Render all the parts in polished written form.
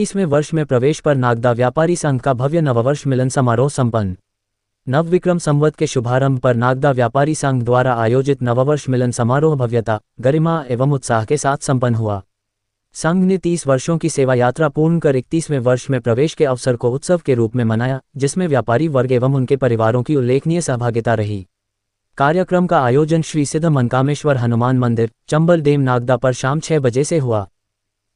31वें वर्ष में प्रवेश पर नागदा व्यापारी संघ का भव्य नववर्ष मिलन समारोह संपन्न। नवविक्रम संवत के शुभारंभ पर नागदा व्यापारी संघ द्वारा आयोजित नववर्ष मिलन समारोह भव्यता, गरिमा एवं उत्साह के साथ संपन्न हुआ। संघ ने 30 वर्षों की सेवा यात्रा पूर्ण कर 31वें वर्ष में प्रवेश के अवसर को उत्सव के रूप में मनाया, जिसमें व्यापारी वर्ग एवं उनके परिवारों की उल्लेखनीय सहभागिता रही। कार्यक्रम का आयोजन श्री सिद्ध मनकामेश्वर हनुमान मंदिर, चंबल डेम, नागदा पर शाम 6 बजे से हुआ।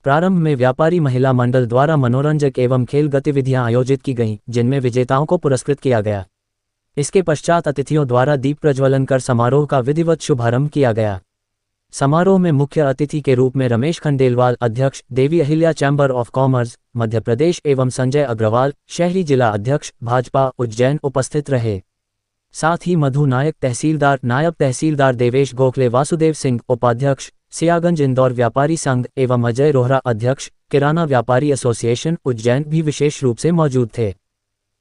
प्रारंभ में व्यापारी महिला मंडल द्वारा मनोरंजक एवं खेल गतिविधियां आयोजित की गईं, जिनमें विजेताओं को पुरस्कृत किया गया। इसके पश्चात अतिथियों द्वारा दीप प्रज्वलन कर समारोह का विधिवत शुभारंभ किया गया। समारोह में मुख्य अतिथि के रूप में रमेश खंडेलवाल, अध्यक्ष, Devi Ahilya chamber of commerce Madhya Pradesh एवं संजय अग्रवाल, शहरी जिला अध्यक्ष, भाजपा उज्जैन, उपस्थित रहे। साथ ही मधु नायक तहसीलदार, नायब तहसीलदार देवेश गोखले, वासुदेव सिंह उपाध्यक्ष, सियागंज इंदौर व्यापारी संघ एवं अजय रोहरा अध्यक्ष, किराना व्यापारी एसोसिएशन उज्जैन भी विशेष रूप से मौजूद थे।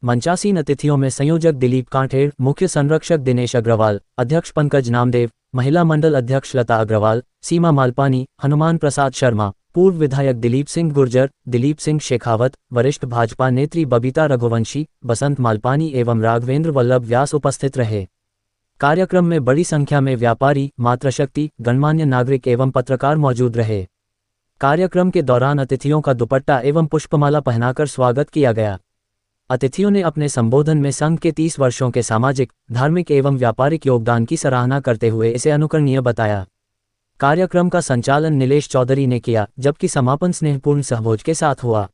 मंचासीन अतिथियों में संयोजक दिलीप कांठेड़, मुख्य संरक्षक दिनेश अग्रवाल, अध्यक्ष पंकज नामदेव, महिला मंडल अध्यक्ष लता अग्रवाल, सीमा मालपानी, हनुमान प्रसाद शर्मा, पूर्व विधायक दिलीप सिंह गुर्जर, दिलीप सिंह शेखावत, वरिष्ठ भाजपा नेत्री बबीता रघुवंशी, बसंत मालपानी एवं राघवेंद्र वल्लभ व्यास उपस्थित रहे। कार्यक्रम में बड़ी संख्या में व्यापारी, मातृशक्ति, गणमान्य नागरिक एवं पत्रकार मौजूद रहे। कार्यक्रम के दौरान अतिथियों का दुपट्टा एवं पुष्पमाला पहनाकर स्वागत किया गया। अतिथियों ने अपने संबोधन में संघ के 30 वर्षों के सामाजिक, धार्मिक एवं व्यापारिक योगदान की सराहना करते हुए इसे अनुकरणीय बताया। कार्यक्रम का संचालन नीलेश चौधरी ने किया, जबकि समापन स्नेहपूर्ण सहभोज के साथ हुआ।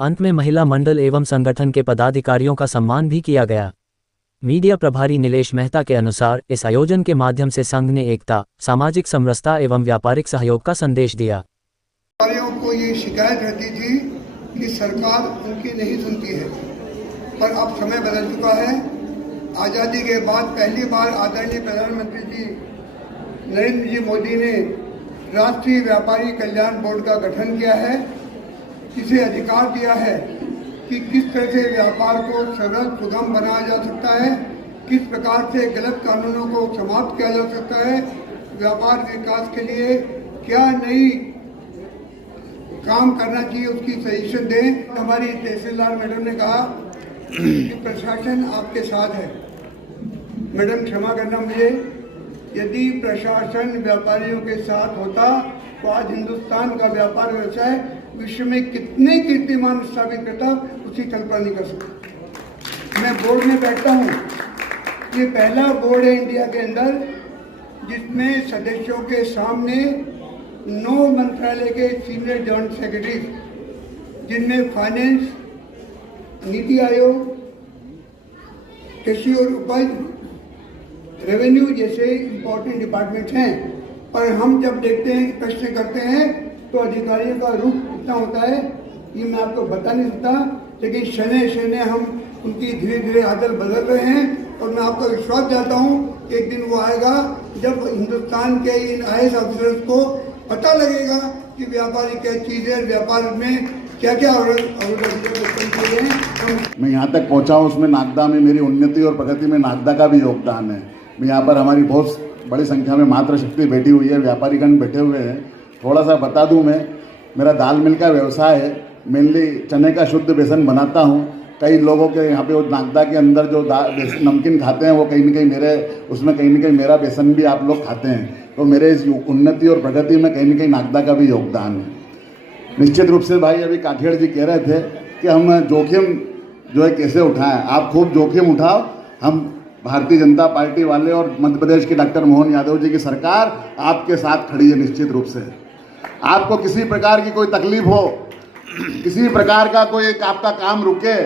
अंत में महिला मंडल एवं संगठन के पदाधिकारियों का सम्मान भी किया गया। मीडिया प्रभारी नीलेश मेहता के अनुसार इस आयोजन के माध्यम से संघ ने एकता, सामाजिक समरसता एवं व्यापारिक सहयोग का संदेश दिया। व्यापारियों को ये शिकायत रहती थी कि सरकार उनकी नहीं सुनती है, पर अब समय बदल चुका है। आज़ादी के बाद पहली बार आदरणीय प्रधानमंत्री जी नरेंद्र जी मोदी ने राष्ट्रीय व्यापारी कल्याण बोर्ड का गठन किया है, जिसे अधिकार दिया है कि किस तरह से व्यापार को सरल सुगम बनाया जा सकता है, किस प्रकार से गलत कानूनों को समाप्त किया जा सकता है, व्यापार विकास के लिए क्या नई काम करना चाहिए, उसकी सजेशन दें। हमारी तहसीलदार मैडम ने कहा कि प्रशासन आपके साथ है। मैडम क्षमा करना मुझे, यदि प्रशासन व्यापारियों के साथ होता तो आज हिंदुस्तान का व्यापार व्यवसाय विश्व में कितने कीर्तिमान स्थापित करता, उसकी कल्पना नहीं कर सकता। मैं बोर्ड में बैठता हूँ, ये पहला बोर्ड है इंडिया के अंदर जिसमें सदस्यों के सामने 9 मंत्रालय के सीनियर जॉइंट सेक्रेटरी, जिनमें फाइनेंस, नीति आयोग, कृषि और उपज, रेवेन्यू जैसे इंपॉर्टेंट डिपार्टमेंट हैं, पर हम जब देखते हैं कि प्रश्न करते हैं तो अधिकारियों का रुख इतना होता है, ये मैं आपको बता नहीं सकता, लेकिन शने शने हम उनकी धीरे धीरे आदत बदल रहे हैं। और मैं आपको विश्वास दिलाता हूँ कि एक दिन वो आएगा जब हिंदुस्तान के इन IAS ऑफिसर्स को पता लगेगा कि व्यापारी क्या चीज़ है, व्यापार में क्या क्या मैं यहाँ तक पहुँचा हूँ, उसमें नागदा में मेरी उन्नति और प्रगति में नागदा का भी योगदान है। मैं यहाँ पर हमारी बहुत बड़ी संख्या में मातृशक्ति बैठी हुई है, व्यापारीगण बैठे हुए हैं। थोड़ा सा बता दूँ, मैं मेरा दाल मिल का व्यवसाय है, मेनली चने का शुद्ध बेसन बनाता हूँ। कई लोगों के यहाँ पे वो नागदा के अंदर जो नमकीन खाते हैं वो कहीं न कहीं मेरा बेसन भी आप लोग खाते हैं। तो मेरे इस उन्नति और प्रगति में कहीं न कहीं नागदा का भी योगदान है। निश्चित रूप से भाई अभी काठेड़ जी कह रहे थे कि हम जोखिम जो है कैसे उठाएं। आप खूब जोखिम उठाओ। हम भारतीय जनता पार्टी वाले और मध्य प्रदेश के डॉक्टर मोहन यादव जी की सरकार आपके साथ खड़ी है। निश्चित रूप से आपको किसी प्रकार की कोई तकलीफ हो, किसी प्रकार का कोई आपका काम रुके,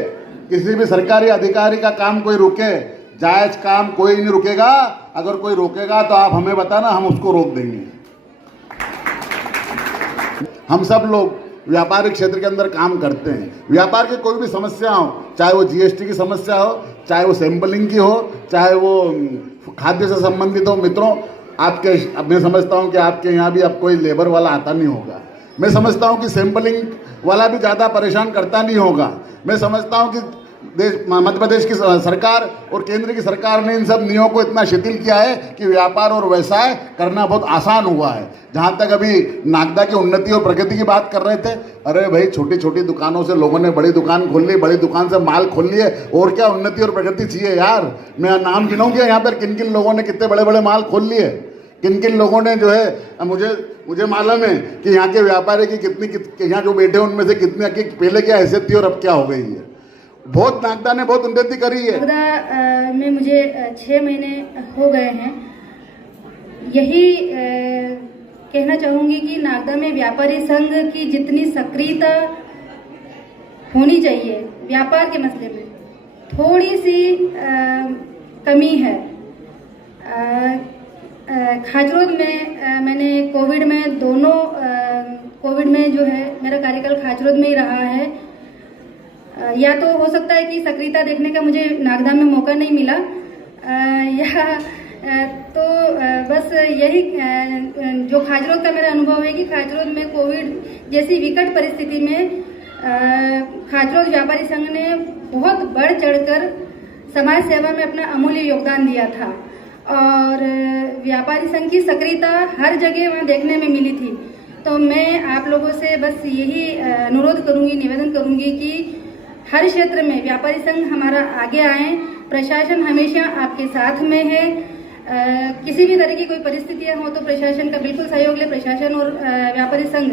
किसी भी सरकारी अधिकारी का काम कोई रुके, जायज काम कोई नहीं रुकेगा। अगर कोई रोकेगा तो आप हमें बताना, हम उसको रोक देंगे। हम सब लोग व्यापारिक क्षेत्र के अंदर काम करते हैं। व्यापार की कोई भी समस्या हो, चाहे वो GST की समस्या हो, चाहे वो सैंपलिंग की हो, चाहे वो खाद्य से संबंधित हो। मित्रों, मैं समझता हूँ कि आपके यहाँ भी अब कोई लेबर वाला आता नहीं होगा। मैं समझता हूँ कि सैंपलिंग वाला भी ज़्यादा परेशान करता नहीं होगा। मैं समझता हूँ कि मध्य प्रदेश की सरकार और केंद्र की सरकार ने इन सब नियमों को इतना शिथिल किया है कि व्यापार और व्यवसाय करना बहुत आसान हुआ है। जहाँ तक अभी नागदा की उन्नति और प्रगति की बात कर रहे थे, अरे भाई छोटी छोटी दुकानों से लोगों ने बड़ी दुकान खोल ली, बड़ी दुकान से माल खोल लिए, और क्या उन्नति और प्रगति चाहिए यार। मैं नाम गिनाऊँ क्या यहाँ पर किन किन लोगों ने कितने बड़े बड़े माल खोल लिए, किन किन लोगों ने जो है, मुझे मालूम है कि यहाँ के व्यापारी की कितनी यहाँ जो बैठे उनमें से कितने की पहले क्या हैसियत थी और अब क्या हो गई है। बहुत नागदा ने बहुत उन्नति करी है। नागदा में मुझे 6 महीने हो गए हैं। यही कहना चाहूँगी कि नागदा में व्यापारी संघ की जितनी सक्रियता होनी चाहिए व्यापार के मसले में, थोड़ी सी कमी है। खाचरोद में मैंने कोविड में जो है मेरा कार्यकाल खाचरोद में ही रहा है। या तो हो सकता है कि सक्रियता देखने का मुझे नागदा में मौका नहीं मिला, तो बस यही जो खाचरोद का मेरा अनुभव है कि खाचरोद में कोविड जैसी विकट परिस्थिति में खाचरोद व्यापारी संघ ने बहुत बढ़ चढ़कर समाज सेवा में अपना अमूल्य योगदान दिया था और व्यापारी संघ की सक्रियता हर जगह वहाँ देखने में मिली थी। तो मैं आप लोगों से बस यही अनुरोध करूँगी, निवेदन करूँगी कि हर क्षेत्र में व्यापारी संघ हमारा आगे आए। प्रशासन हमेशा आपके साथ में है। किसी भी तरह की कोई परिस्थितियाँ हो तो प्रशासन का बिल्कुल सहयोग ले। प्रशासन और व्यापारी संघ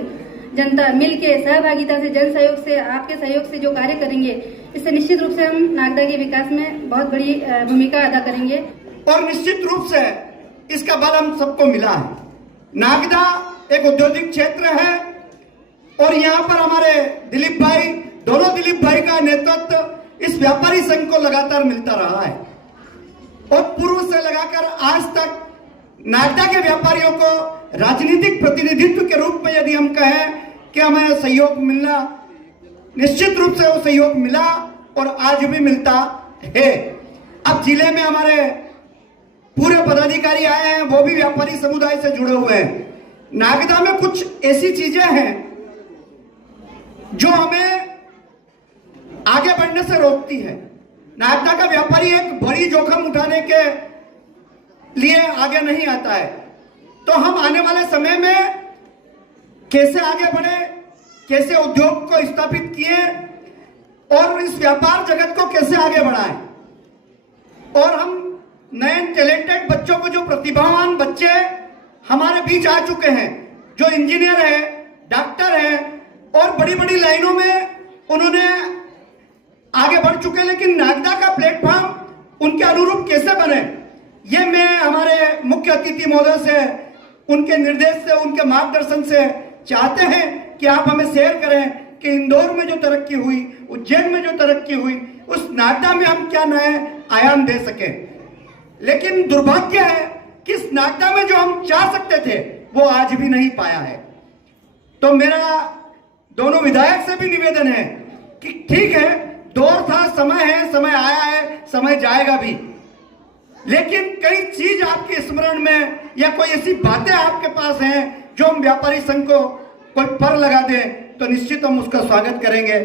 जनता मिलके सहभागिता से, जन सहयोग से, आपके सहयोग से जो कार्य करेंगे, इससे निश्चित रूप से हम नागदा के विकास में बहुत बड़ी भूमिका अदा करेंगे। और निश्चित रूप से इसका बल हम सबको मिला है। नागदा एक औद्योगिक क्षेत्र है और यहाँ पर हमारे दिलीप भाई, दोनों दिलीप भाई का नेतृत्व इस व्यापारी संघ को लगातार मिलता रहा है और पूर्व से लगाकर आज तक नागदा के व्यापारियों को राजनीतिक प्रतिनिधित्व के रूप में यदि हम कहें कि हमें सहयोग मिलना, निश्चित रूप से वो सहयोग मिला और आज भी मिलता है। अब जिले में हमारे पूरे पदाधिकारी आए हैं, वो भी व्यापारी समुदाय से जुड़े हुए हैं। नागदा में कुछ ऐसी चीजें हैं जो हमें आगे बढ़ने से रोकती है। नागदा का व्यापारी एक बड़ी जोखिम उठाने के लिए आगे नहीं आता है। तो हम आने वाले समय में कैसे आगे बढ़े, कैसे उद्योग को स्थापित किए और इस व्यापार जगत को कैसे आगे बढ़ाएं, और हम नए टैलेंटेड बच्चों को, जो प्रतिभावान बच्चे हमारे बीच आ चुके हैं, जो इंजीनियर है, डॉक्टर है और बड़ी बड़ी लाइनों में उन्होंने आगे बढ़ चुके, लेकिन नागदा का प्लेटफॉर्म उनके अनुरूप कैसे बने, ये मैं हमारे मुख्य अतिथि महोदय से, उनके निर्देश से, उनके मार्गदर्शन से चाहते हैं कि आप हमें शेयर करें कि इंदौर में जो तरक्की हुई, उज्जैन में जो तरक्की हुई, उस नागदा में हम क्या नए आयाम दे सकें। लेकिन दुर्भाग्य है कि इस नागदा में जो हम चाह सकते थे वो आज भी नहीं पाया है। तो मेरा दोनों विधायक से भी निवेदन है कि ठीक है, दौर था, समय है, समय आया है, समय जाएगा भी, लेकिन कई चीज आपके स्मरण में या कोई ऐसी बातें आपके पास हैं जो हम व्यापारी संघ को कोई पर लगा दें तो निश्चित हम उसका स्वागत करेंगे।